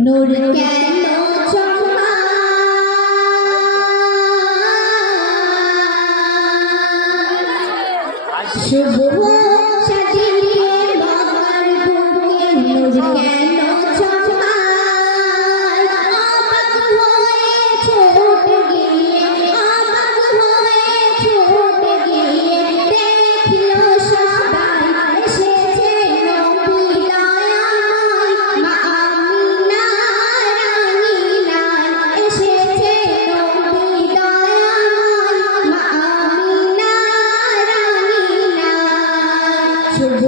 নূর কেন চমকায় শুভ সাজিয়ে বাবার বুকে নূর কেন চমকায় অবাক হয়ে ছোট গিয়ে অবাক হয়ে ছোট গিয়ে দেখলো সবাই এসেছে নবী দয়াময় মা আমিনা রানী নাই এসেছে নবী দয়াময় মা আমিনা রানী নাই শুভ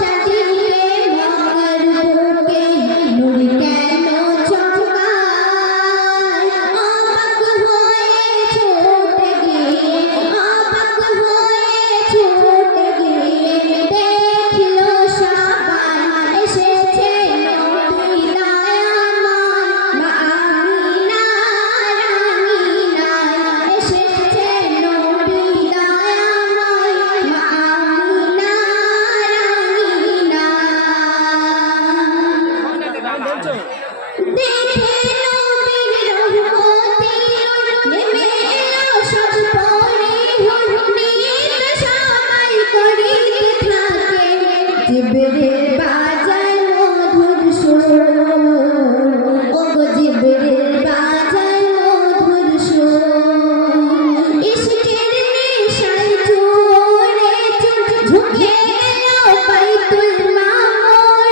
সাজিয়ে বাবার বুকে নূর কেন চমকায় অবাক হয়ে ছোট গিয়ে অবাক হয়ে ছোট গিয়ে দেখলো সবাই এসেছে নবী দয়াময় মা আমিনা রানী নাই এসেছে নবী দয়াময় মা আমিনা রানী নাই দেখে নবীর রহমতি নেমে এলো সব পরে নিত সবাই করিতে থাকে জিবরিল বাজায় মধুর সুর ওগো জিবরিল বাজায় মধুর সুর ইশকের নেশায় চোরে ঝুঁকে এলো বাইতুল মামুর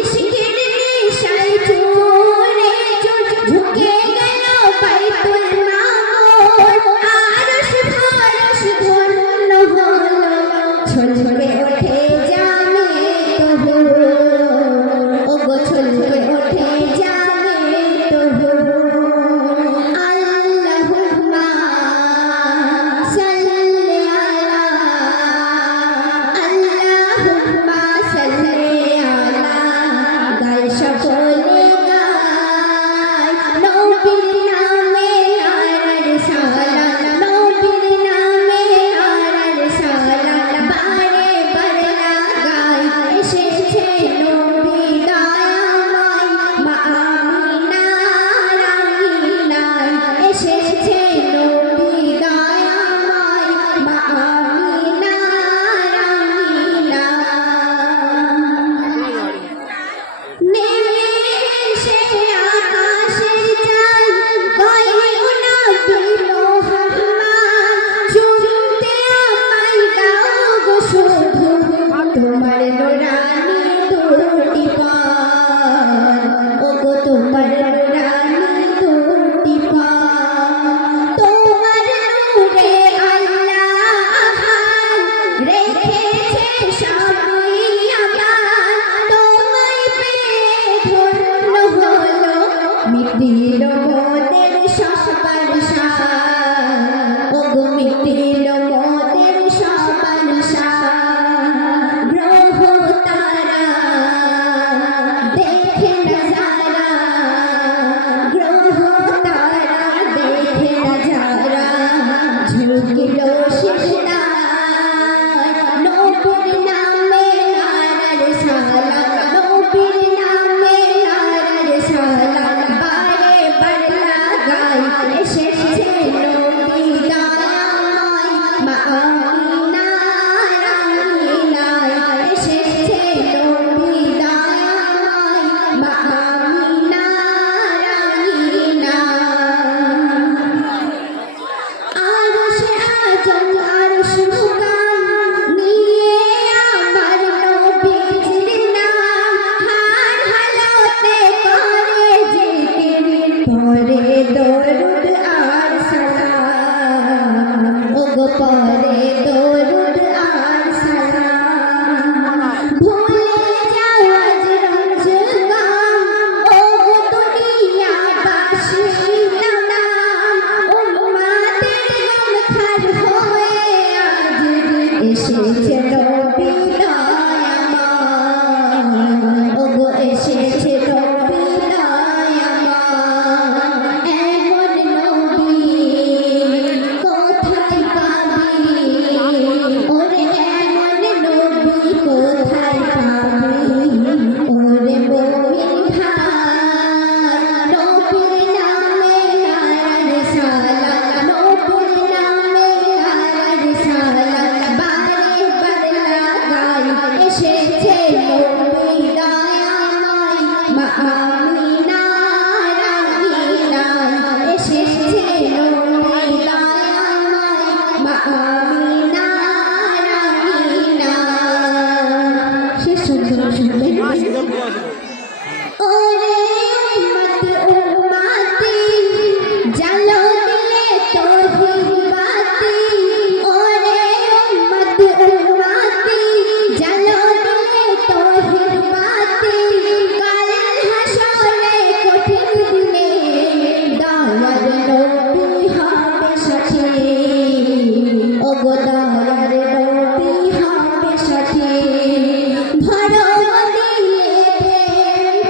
ইশকের নেশায় চোরে ঝুঁকে গেল বাইতুল মামুর আরশ ফরশ ধন্য হলো ছলকে ওঠে জানে তহুর ওরে উম্মতি জালো দিলে তৌহিদ বাতি ওরে উম্মতি জালো দিলে তৌহিদ বাতি কাল হাসরে কঠিন দিনে দাওয়াত নবী হবে সাথী ওগো দাওয়াত নবী হবে সাথী ভরো দিলে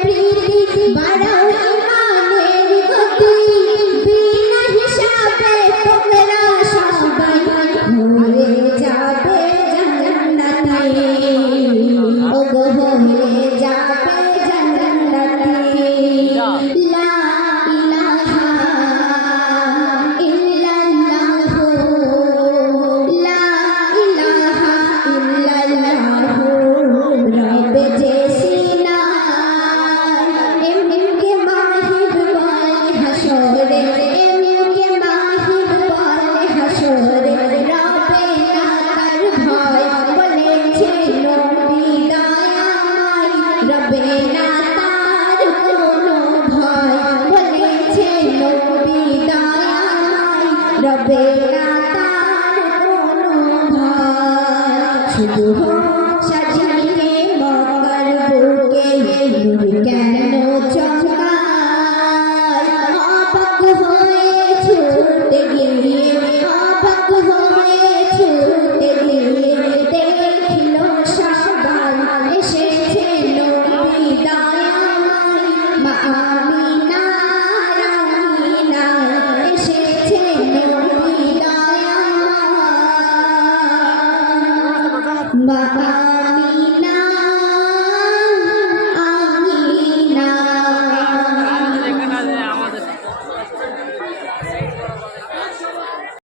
প্রীতি বাড়াও ইমানের গতি বিনা হিসাবে তোমরা সবাই হয়ে যাবে জান্নাতে ওগো হয়ে যাবে জান্নাতে লা ইলাহা ইল্লাল্লাহ লা ইলাহা ইল্লাল্লাহ রব যে